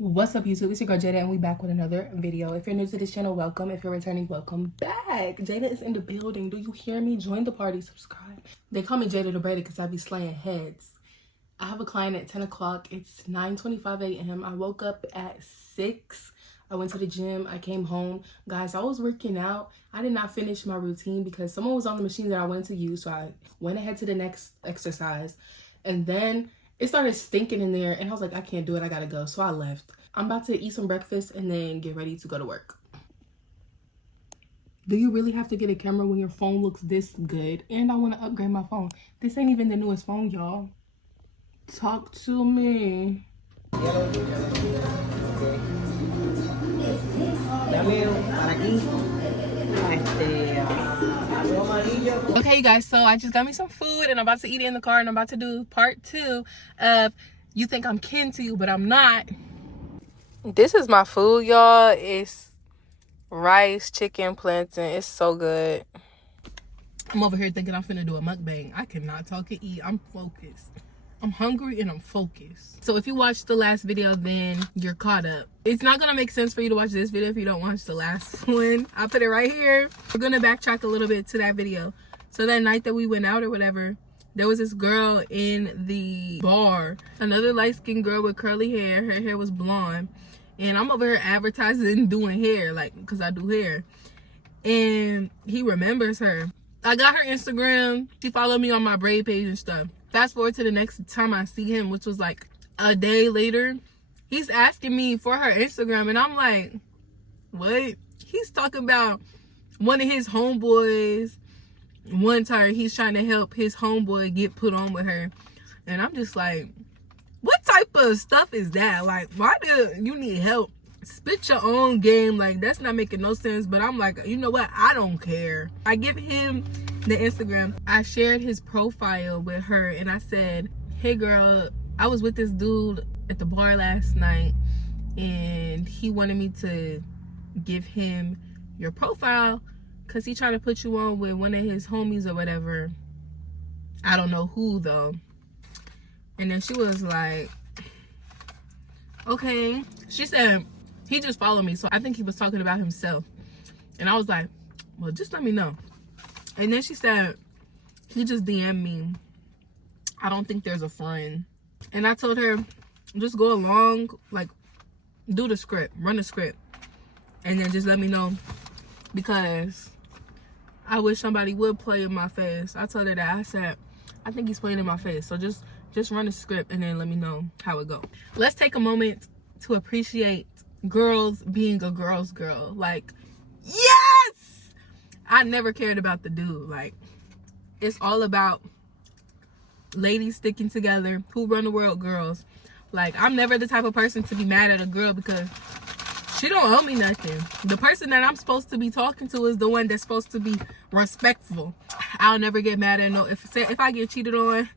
What's up, YouTube? It's your girl Jada, and we back with another video. If you're new to this channel, welcome. If you're returning, welcome back. Jada is in the building. Do you hear me? Join the party, subscribe. They call me Jada the Braider because I be slaying heads. I have a client at 10 o'clock. It's 9:25 a.m. I woke up at 6. I went to the gym. I came home. Guys, I was working out. I did not finish my routine because someone was on the machine that I went to use. So I went ahead to the next exercise. And then it started stinking in there. And I was like, I can't do it. I got to go. So I left. I'm about to eat some breakfast and then get ready to go to work. Do you really have to get a camera when your phone looks this good? And I want to upgrade my phone. This ain't even the newest phone, y'all. Talk to me. Okay, you guys, so I just got me some food and I'm about to eat it in the car, and I'm about to do part 2 of You Think I'm Kin to You, but I'm not. This is my food, y'all. It's rice, chicken, plantain. It's so good. I'm over here thinking I'm finna do a mukbang. I cannot talk and eat. I'm focused. I'm hungry and I'm focused. So if you watched the last video, then you're caught up. It's not gonna make sense for you to watch this video if you don't watch the last one. I'll put it right here. We're gonna backtrack a little bit to that video. So that night that we went out or whatever, there was this girl in the bar, another light-skinned girl with curly hair. Her hair was blonde. And I'm over here advertising doing hair, like, because I do hair. And he remembers her. I got her Instagram. She followed me on my braid page and stuff. Fast forward to the next time I see him, which was like a day later. He's asking me for her Instagram. And I'm like, what? He's talking about one of his homeboys. One time he's trying to help his homeboy get put on with her. And I'm just like, what type of stuff is that? Like, why do you need help? Spit your own game. Like, that's not making no sense. But I'm like, you know what? I don't care. I give him the Instagram. I shared his profile with her and I said, hey girl, I was with this dude at the bar last night and he wanted me to give him your profile because he tried to put you on with one of his homies or whatever. I don't know who though. And then she was like, okay. She said, he just followed me. So I think he was talking about himself. And I was like, well, just let me know. And then she said, he just DM'd me. I don't think there's a friend. And I told her, just go along, like, do the script, run the script. And then just let me know. Because I wish somebody would play in my face. I told her that. I said, I think he's playing in my face. So just run the script and then let me know how it go. Let's take a moment to appreciate girls being a girl's girl. Like, yes! I never cared about the dude. Like, it's all about ladies sticking together. Who run the world? Girls. Like, I'm never the type of person to be mad at a girl because she don't owe me nothing. The person that I'm supposed to be talking to is the one that's supposed to be respectful. I'll never get mad at no. If I get cheated on,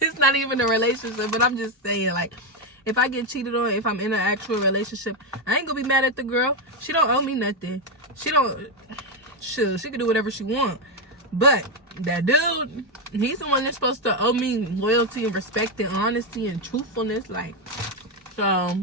it's not even a relationship, but I'm just saying, like, if I get cheated on, if I'm in an actual relationship, I ain't gonna be mad at the girl. She don't owe me nothing. She can do whatever she want. But that dude, he's the one that's supposed to owe me loyalty and respect and honesty and truthfulness. Like, so,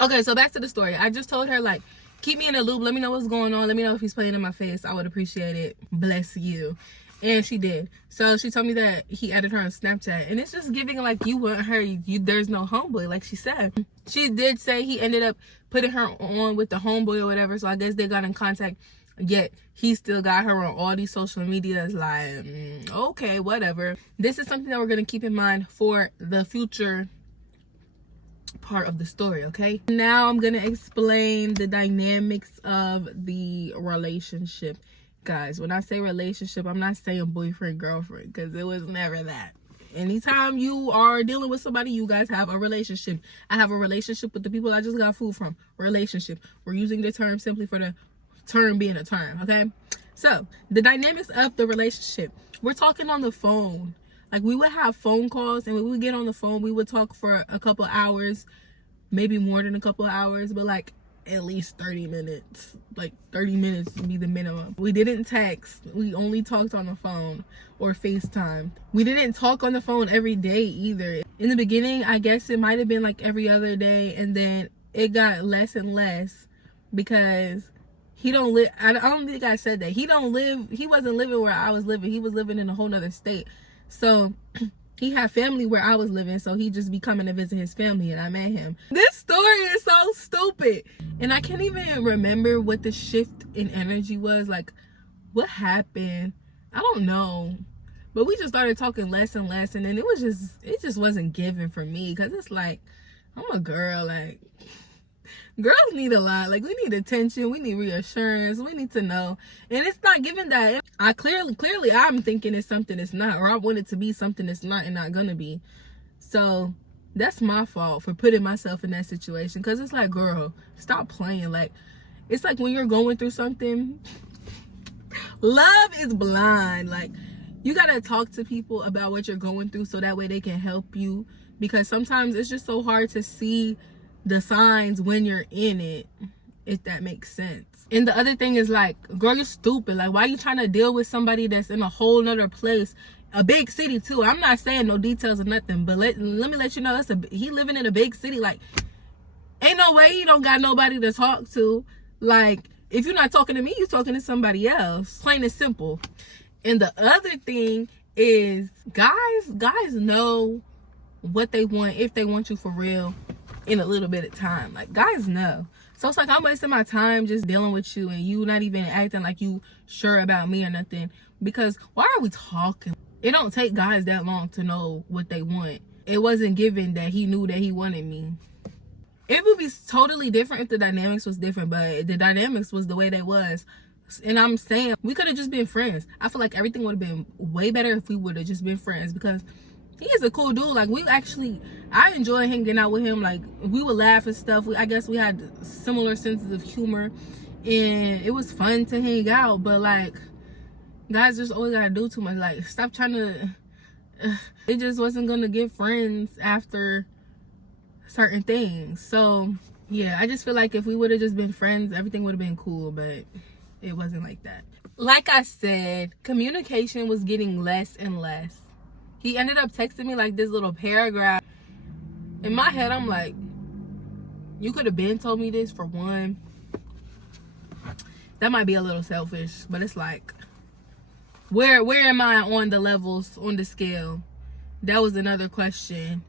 okay, so back to the story. I just told her, like, keep me in the loop. Let me know what's going on. Let me know if he's playing in my face. I would appreciate it. Bless you. And she did. So she told me that he added her on Snapchat. And it's just giving like you want her. There's no homeboy, like she said. She did say he ended up putting her on with the homeboy or whatever. So I guess they got in contact. Yet he still got her on all these social medias. Like, okay, whatever. This is something that we're going to keep in mind for the future part of the story, okay? Now I'm going to explain the dynamics of the relationship. Guys, when I say relationship, I'm not saying boyfriend, girlfriend, because it was never that. Anytime you are dealing with somebody, you guys have a relationship. I have a relationship with the people I just got food from. Relationship. We're using the term simply for the term being a term, okay? So, the dynamics of the relationship. We're talking on the phone. Like, we would have phone calls, and when we would get on the phone, we would talk for a couple hours, maybe more than a couple hours, but like, at least 30 minutes. Like 30 minutes would be the minimum. We didn't text. We only talked on the phone or FaceTime. We didn't talk on the phone every day either. In the beginning, I guess it might have been like every other day, and then it got less and less because he don't live. I don't think I said that. He wasn't living where I was living. He was living in a whole nother state. So he had family where I was living, so he just be coming to visit his family, and I met him. This story is so stupid. And I can't even remember what the shift in energy was. Like, what happened? I don't know. But we just started talking less and less, and then it just wasn't given for me, because it's like, I'm a girl. Like, girls need a lot. Like, we need attention, we need reassurance, we need to know, and it's not given that. I clearly I'm thinking it's something it's not, or I want it to be something it's not and not gonna be. So that's my fault for putting myself in that situation, because it's like, girl, stop playing. Like, it's like when you're going through something, love is blind. Like, you gotta talk to people about what you're going through so that way they can help you, because sometimes it's just so hard to see the signs when you're in it, if that makes sense. And the other thing is, like, girl, you're stupid. Like, why are you trying to deal with somebody that's in a whole nother place, a big city too? I'm not saying no details or nothing, but let me let you know, he living in a big city. Like, ain't no way he don't got nobody to talk to. Like, if you're not talking to me, you're talking to somebody else. Plain and simple. And the other thing is, guys know what they want, if they want you for real, in a little bit of time. Like, guys know. So it's like, I'm wasting my time just dealing with you, and you not even acting like you sure about me or nothing. Because why are we talking? It don't take guys that long to know what they want. It wasn't given that he knew that he wanted me. It would be totally different if the dynamics was different, but the dynamics was the way they was. And I'm saying, we could have just been friends. I feel like everything would have been way better if we would have just been friends, because he is a cool dude. Like, I enjoy hanging out with him. Like, we would laugh and stuff. I guess we had similar senses of humor, and it was fun to hang out. But, like, guys just always gotta do too much. Like, stop trying to, it just wasn't gonna get friends after certain things. So, yeah, I just feel like if we would have just been friends, everything would have been cool, but it wasn't like that. Like I said, communication was getting less and less. He ended up texting me like this little paragraph. In my head, I'm like, you could have been told me this, for one. That might be a little selfish, but it's like, where am I on the levels, on the scale? That was another question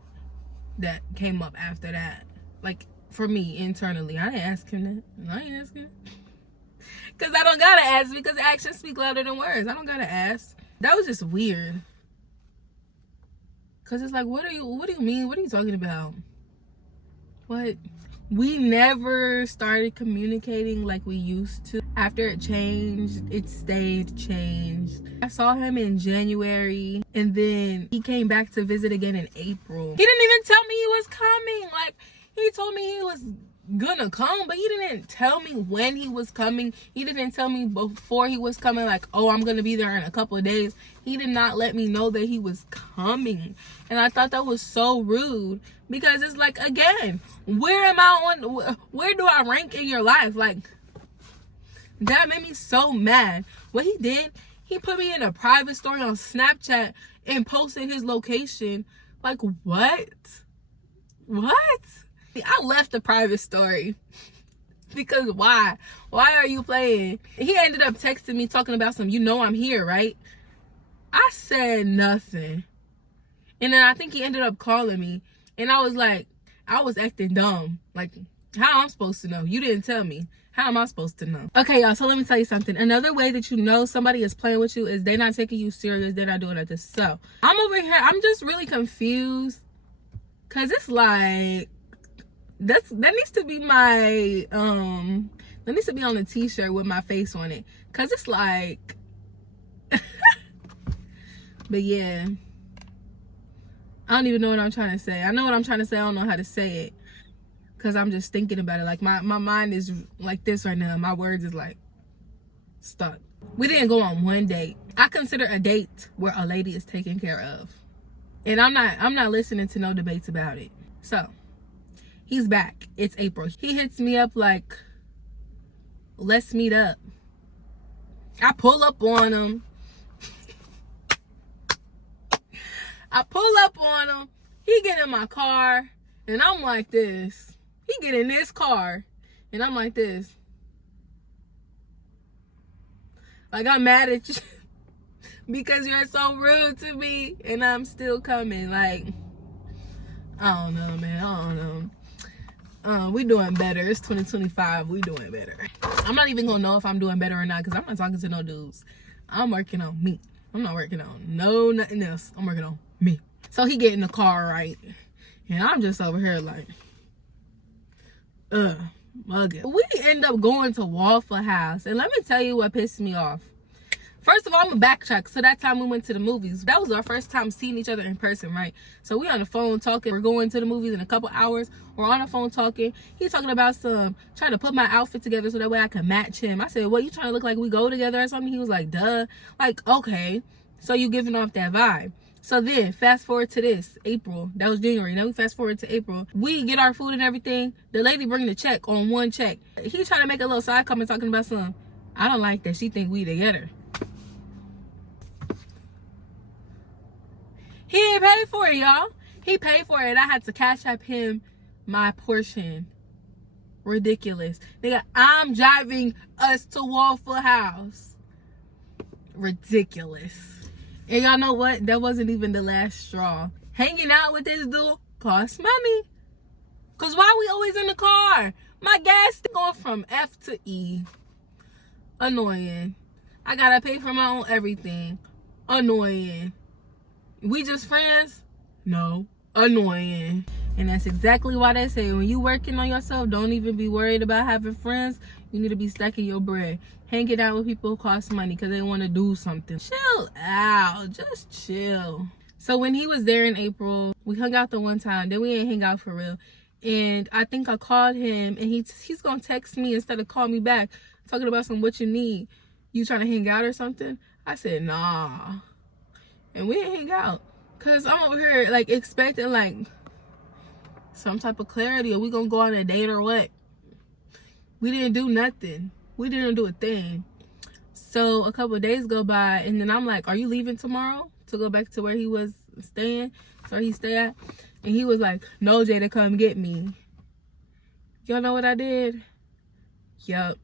that came up after that. Like, for me, internally. I didn't ask him that. I ain't asking him. Because I don't gotta ask, because actions speak louder than words. I don't gotta ask. That was just weird. Because it's like, what do you mean? What are you talking about? What? We never started communicating like we used to. After it changed, it stayed changed. I saw him in January, and then he came back to visit again in April. He didn't even tell me he was coming. Like, he told me he was gonna come, but he didn't tell me when he was coming. He didn't tell me before he was coming, like, oh, I'm gonna be there in a couple of days. He did not let me know that he was coming, and I thought that was so rude, because it's like, again, where do I rank in your life? Like, that made me so mad. What he did, he put me in a private story on Snapchat and posted his location. Like, what? I left the private story because why are you playing? He ended up texting me talking about some, you know I'm here, right? I said nothing, and then I think he ended up calling me, and I was like, I was acting dumb. Like, how am I supposed to know? You didn't tell me. How am I supposed to know? Okay, y'all, so let me tell you something. Another way that you know somebody is playing with you is they're not taking you serious. They're not doing nothing. So I'm over here, I'm just really confused, because it's like, that needs to be my that needs to be on a t-shirt with my face on it, because it's like but yeah, I don't even know what I'm trying to say. I know what I'm trying to say, I don't know how to say it, because I'm just thinking about it. Like, my mind is like this right now. My words is like stuck. We didn't go on one date. I consider a date where a lady is taken care of, and I'm not listening to no debates about it. So he's back. It's April. He hits me up like, let's meet up. I pull up on him. He get in my car, and I'm like this. He get in this car, and I'm like this. Like, I'm mad at you because you're so rude to me, and I'm still coming. Like, I don't know, man. I don't know. We doing better. It's 2025. We doing better. I'm not even gonna know if I'm doing better or not because I'm not talking to no dudes. I'm working on me. I'm not working on nothing else. I'm working on me. So he get in the car, right? And I'm just over here like, muggy. We end up going to Waffle House. And let me tell you what pissed me off. First of all, I'm gonna backtrack. So that time we went to the movies. That was our first time seeing each other in person, right? So we on the phone talking. We're going to the movies in a couple hours. We're on the phone talking. He's talking about trying to put my outfit together so that way I can match him. I said, what, you trying to look like we go together or something? He was like, duh. Like, okay. So you giving off that vibe. So then, fast forward to this, April. That was January. Now we fast forward to April. We get our food and everything. The lady bring the check on one check. He trying to make a little side comment talking about something. I don't like that. She think we together. He didn't pay for it, y'all. He paid for it. I had to cash app him my portion. Ridiculous. Nigga, I'm driving us to Waffle House. Ridiculous. And y'all know what? That wasn't even the last straw. Hanging out with this dude costs money. Because why we always in the car? My gas going from F to E. Annoying. I gotta pay for my own everything. Annoying. We just friends? No. Annoying. And that's exactly why they say when you working on yourself, don't even be worried about having friends. You need to be stacking your bread. Hanging out with people who cost money because they want to do something. Chill out. Just chill. So when he was there in April, we hung out the one time. Then we ain't hang out for real. And I think I called him and he's going to text me instead of call me back. Talking about what you need. You trying to hang out or something? I said, nah. And we didn't hang out. Because I'm over here, like, expecting, like, some type of clarity. Are we going to go on a date or what? We didn't do nothing. We didn't do a thing. So a couple of days go by. And then I'm like, are you leaving tomorrow to go back to where he was staying? So he stay at? And he was like, no, Jada, come get me. Y'all know what I did? Yup.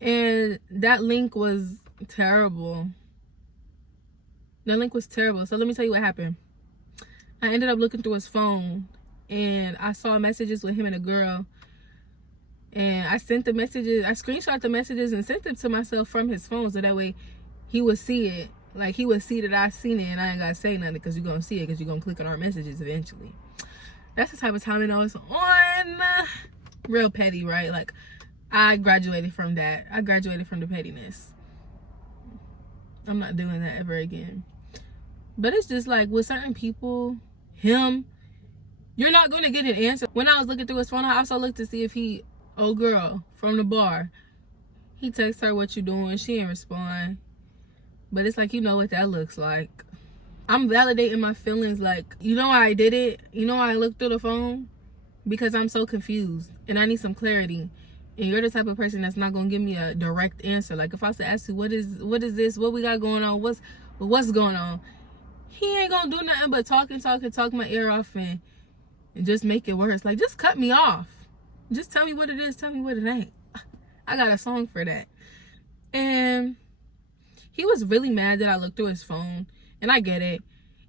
And that link was terrible. The link was terrible. So let me tell you what happened. I ended up looking through his phone and I saw messages with him and a girl. And I sent the messages, I screenshot the messages and sent them to myself from his phone so that way he would see it. Like he would see that I seen it and I ain't gotta say nothing because you're gonna see it because you're gonna click on our messages eventually. That's the type of timing I was on. Real petty, right? Like I graduated from that. I graduated from the pettiness. I'm not doing that ever again. But it's just like with certain people, him, you're not going to get an answer. When I was looking through his phone, I also looked to see if he, oh girl, from the bar, he texts her what you doing. She didn't respond. But it's like, you know what that looks like. I'm validating my feelings. Like, you know why I did it? You know why I looked through the phone? Because I'm so confused and I need some clarity. And you're the type of person that's not gonna give me a direct answer. Like if I was to ask you, what is this? What we got going on? What's going on? He ain't gonna do nothing but talk my ear off and just make it worse. Like just cut me off. Just tell me what it is. Tell me what it ain't. I got a song for that. And he was really mad that I looked through his phone. And I get it.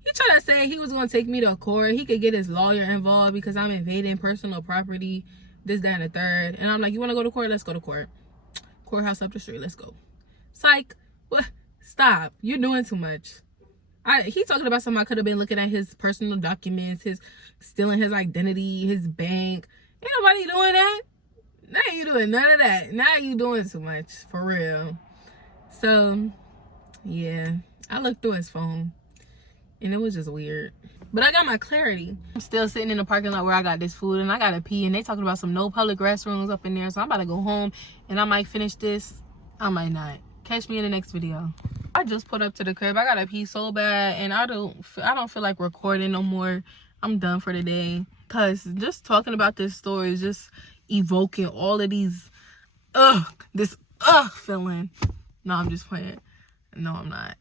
He tried to say he was gonna take me to court. He could get his lawyer involved because I'm invading personal property. This, that, and the third. And I'm like, you want to go to court? Let's go to court. Courthouse up the street. Let's go. Psych. What? Stop. You're doing too much. He talking about something I could have been looking at his personal documents, his stealing his identity, his bank. Ain't nobody doing that. Now you doing none of that. Now you doing too much. For real. So, yeah. I looked through his phone. And it was just weird. But I got my clarity. I'm still sitting in the parking lot where I got this food and I gotta pee and they talking about some no public restrooms up in there. So I'm about to go home and I might finish this. I might not. Catch me in the next video. I just put up to the curb. I gotta pee so bad and I don't feel like recording no more. I'm done for the day. Cause just talking about this story is just evoking all of these feeling. No, I'm just playing. No, I'm not.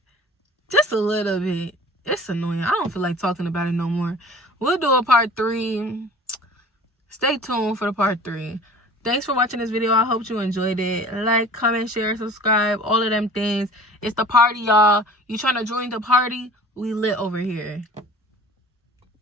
Just a little bit. It's annoying. I don't feel like talking about it no more. We'll do a part 3 stay tuned for the part 3. Thanks for watching this video. I hope you enjoyed it. Like, comment, share, subscribe, all of them things. It's the party, y'all. You trying to join the party? We lit over here.